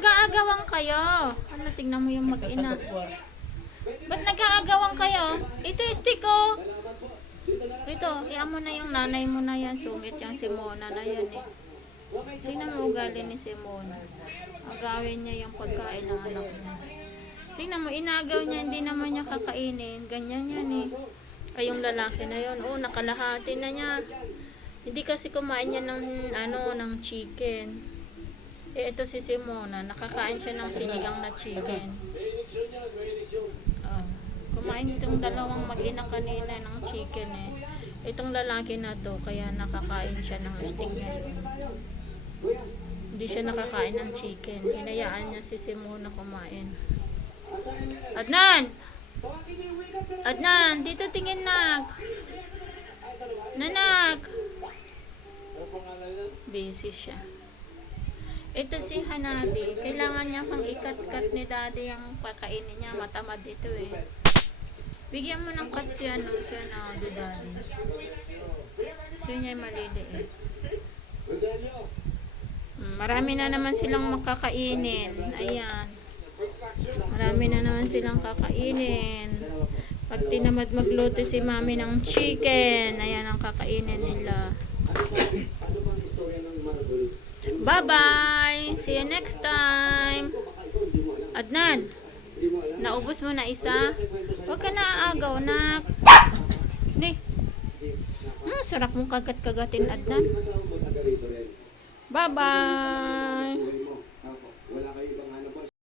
nag-aagawan kayo? Ano, tingnan mo yung mag-ina. Ba't nag-aagawan kayo? Ito yung stick ko. Ito, iyan mo na yung nanay mo na yan. Sungit yung si Mona na yan eh. Tingnan mo ugali ni si Mona. Agawin niya yung pagkain ng anak niya. Tingnan mo, inagaw niya, hindi naman niya kakainin. Ganyan yan eh. Ay, yung lalaki na yun, oh, nakalahati na niya. Hindi kasi kumain niya ng, ng chicken. Eh, ito si Simona, nakakain siya ng sinigang na chicken. Kumain itong dalawang mag-ina kanina ng chicken eh. Itong lalaki na to, kaya nakakain siya ng steak ngayon. Hindi siya nakakain ng chicken. Hinayaan niya si Simona kumain. Adnan! Adnan, dito tingin nak. Nanak. Busy siya. Ito si Hanabi. Kailangan niya pang ikat-kat ni daddy ang pakainin niya. Matamad ito eh. Bigyan mo ng cut siya na di daddy. Siya niya maliliit. Marami na naman silang makakainin. Ayan. Marami na naman silang kakainin. Pag tinamad magluto si mami ng chicken, ayan ang kakainin nila. Bye-bye! See you next time! Adnan, naubos mo na isa? Huwag ka na aagaw, nak. Sarap mong kagat-kagatin, Adnan. Bye-bye!